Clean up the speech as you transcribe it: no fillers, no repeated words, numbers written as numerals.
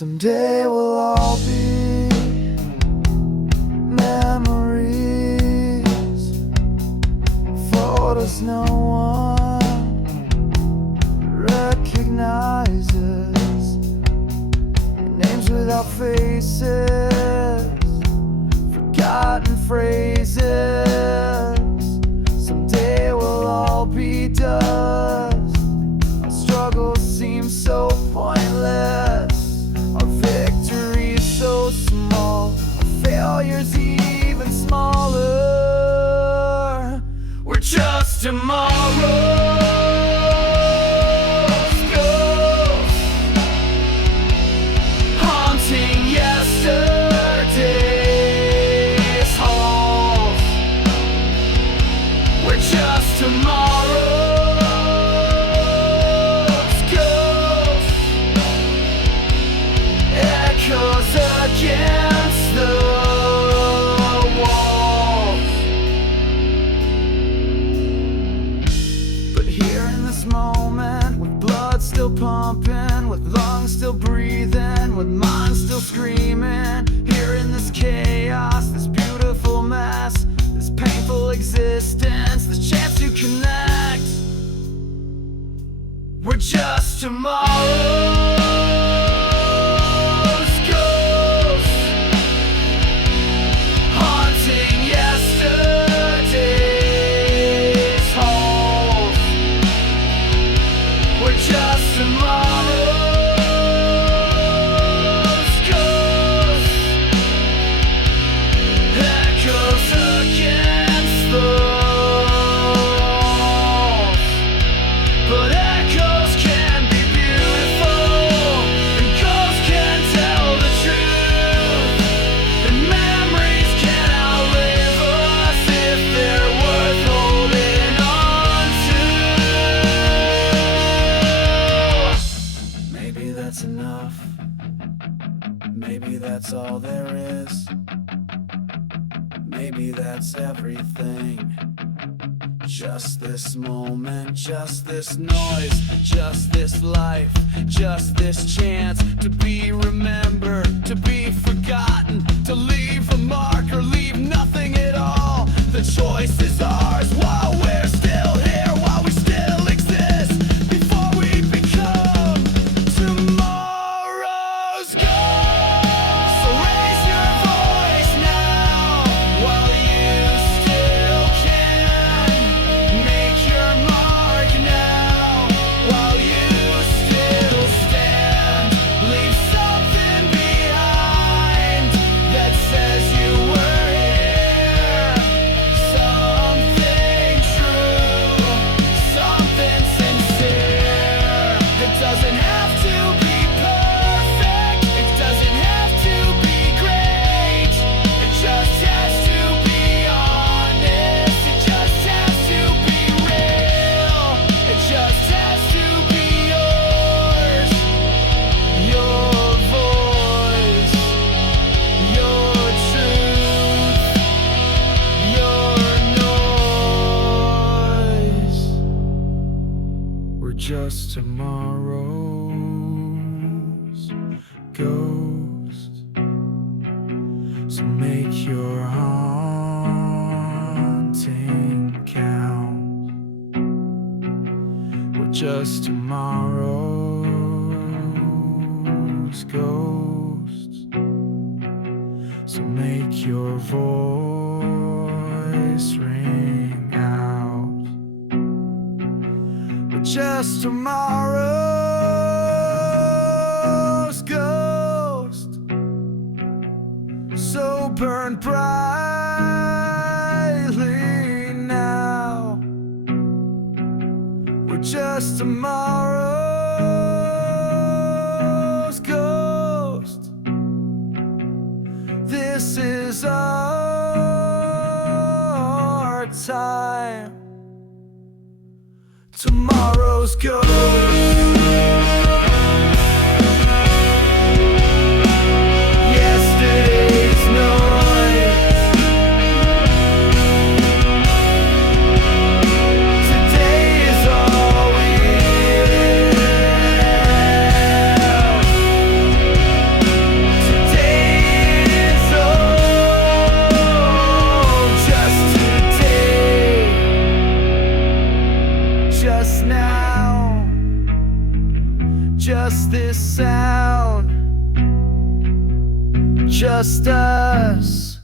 Someday we'll all be memories, photos no one recognizes, names without faces, forgotten phrases. Someday we'll all be dust. Our struggles seem so pointless, our victories so small, our failures even smaller. We're just tomorrow's ghosts, haunting yesterday's halls. We're just tomorrow's ghosts, echoes against the walls. But here in this moment, with blood still pumping, with lungs still breathing, with minds still screaming, here in this chaos, this beautiful mess, this painful existence, this chance to connect, we're just tomorrow. Just tomorrow's ghosts, echoes against the walls. But echoes can be beautiful, and ghosts can tell the truth, and memories can outlive us if they're worth holding on to. Maybe that's enough. Maybe that's all there is. Maybe that's everything. Just this moment, just this noise, just this life, just this chance to be remembered, to be forgotten, to leave a mark or leave nothing at all. The choice is ours while we're still here, while we still exist, before we become tomorrow's ghosts. So raise your voice now while you still can. Make your mark now while you still stand. Leave something behind that says you were here. Something true, something sincere. It doesn't have to be perfect, it doesn't have to be great. It just has to be honest, it just has to be real. It just has to be yours, your voice, your truth, your noise. We're just tomorrow's ghosts. So make your haunting count. We're just tomorrow's ghosts. So make your voice ring out. We're just tomorrow's ghost, so burn brightly now. We're just tomorrow's ghost. This is our time. Tomorrow's ghost. Yesterday's noise. Today is all we have. just this sound, just us.